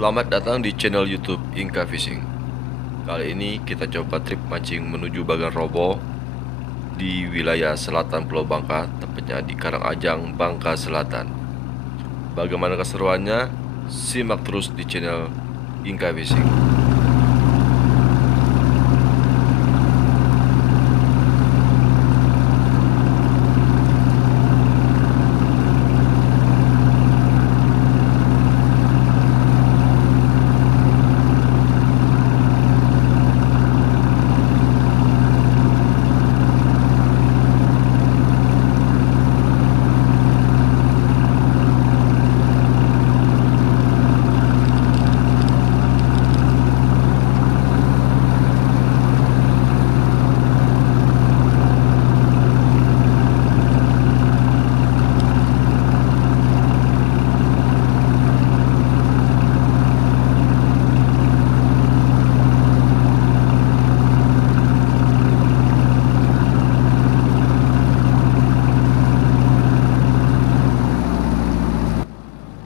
Selamat datang di channel YouTube Inka Fishing. Kali ini kita coba trip mancing menuju Bagan Robo di wilayah selatan Pulau Bangka, tepatnya di Karangajang, Bangka Selatan. Bagaimana keseruannya? Simak terus di channel Inka Fishing.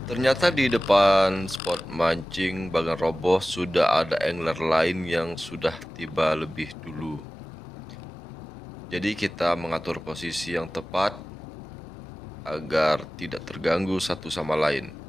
Ternyata di depan spot mancing Bagan Roboh sudah ada angler lain yang sudah tiba lebih dulu. Jadi kita mengatur posisi yang tepat agar tidak terganggu satu sama lain.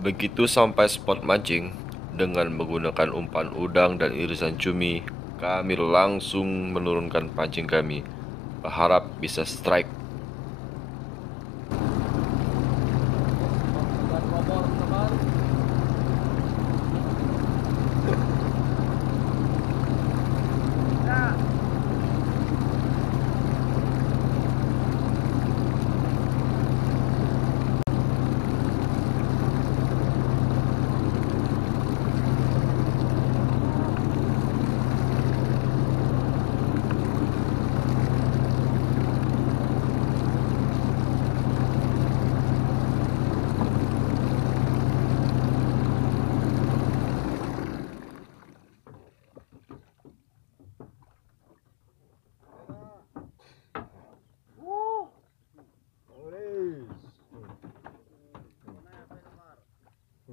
Begitu sampai spot mancing, dengan menggunakan umpan udang dan irisan cumi, kami langsung menurunkan pancing kami, berharap bisa strike.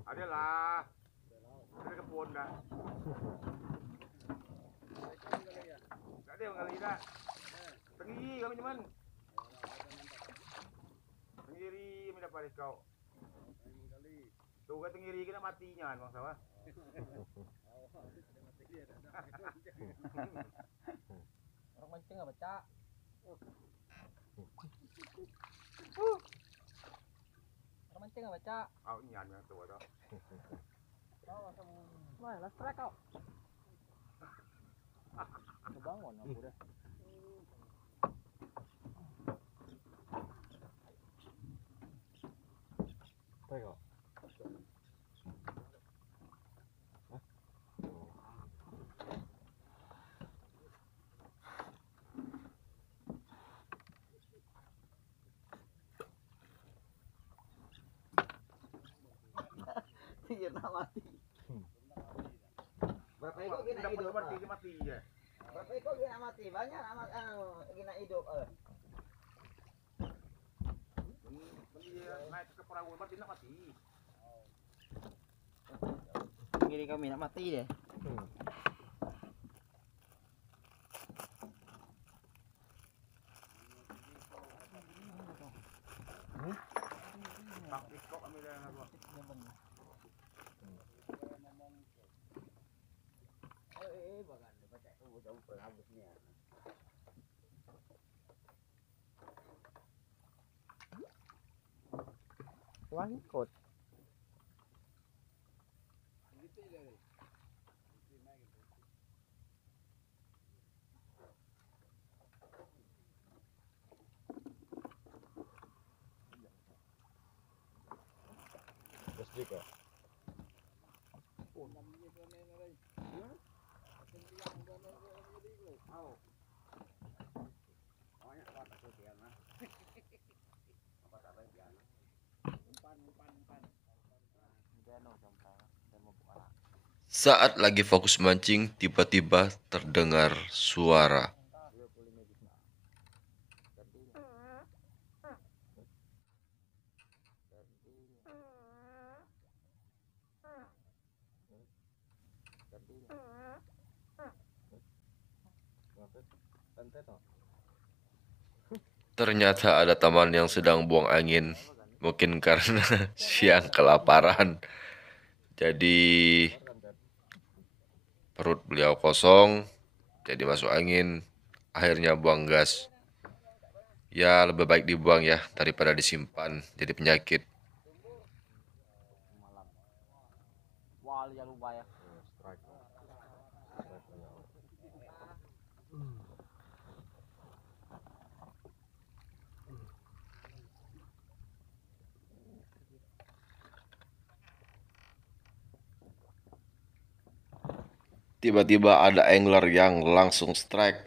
Adalah ada kebun dah. Tak ada kali dah. Tenggiri kami teman. Tenggiri kami dapat kau. Tuh kan tenggiri kita matinya bang sawah. Orang mancing nggak baca. Orang mancing nggak baca. Kau nyan yang tua tu. Mana lah strike kau. Kebangun aku dah. Tengok. Iya nak mati. Berapa ekor kita hidup mati je. Berapa ekor kena mati? Banyak amat kena hidup. Dia naik ke perahu berarti nak mati. Kiri kami nak mati deh. Tak ekor kami dah nak buat. Bagan baca jauh habisnya. Wah ikut. Saat lagi fokus mancing, tiba-tiba terdengar suara. Ternyata ada teman yang sedang buang angin, mungkin karena siang kelaparan. Jadi perut beliau kosong, jadi masuk angin, akhirnya buang gas. Ya lebih baik dibuang ya daripada disimpan jadi penyakit. Tiba-tiba ada angler yang langsung strike.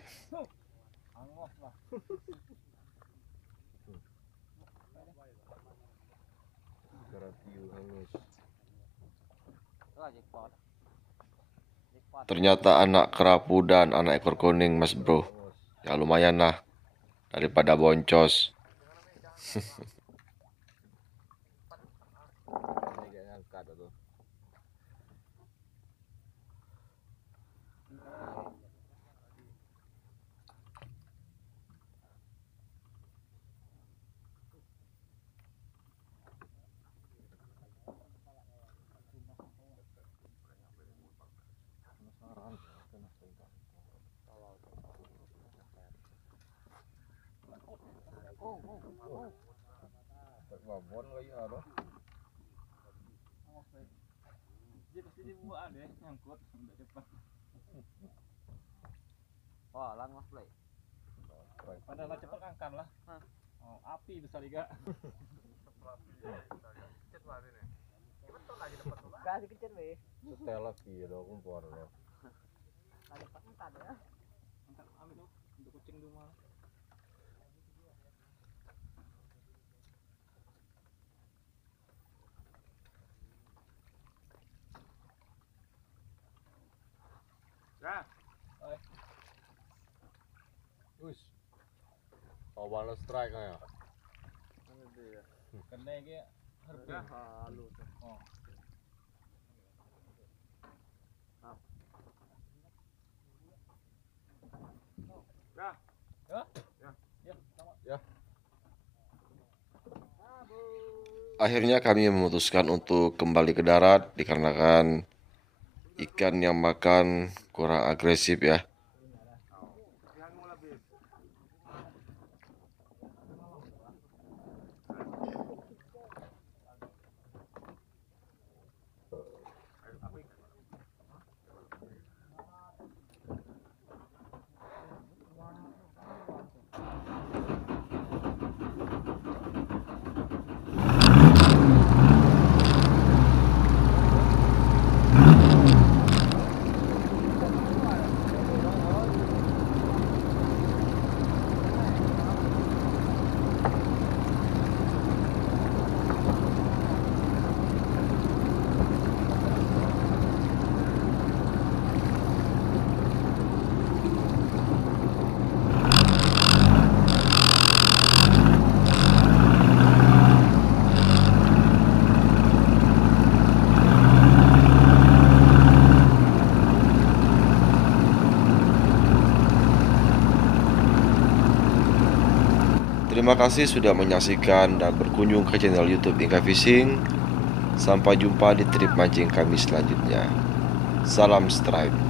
Ternyata anak kerapu dan anak ekor kuning, mas bro. Ya lumayan lah daripada boncos. Wah, lang mas play. Padahal cepet angkat lah. Oh, api besar juga. Kasih kecil weh. Setel lagi ya dong kumpul loh. Lagi pas angkat ya. Angkat ambil tuh untuk kucing di rumah. Ya. Wis. Awalnya strike ya. Kena iki harga halus. Oh. Ya. Ya. Ya. Ya, sama. Ya. Akhirnya kami memutuskan untuk kembali ke darat dikarenakan ikan yang makan kurang agresif ya. Terima kasih sudah menyaksikan dan berkunjung ke channel YouTube Inka Fishing. Sampai jumpa di trip mancing kami selanjutnya. Salam strike.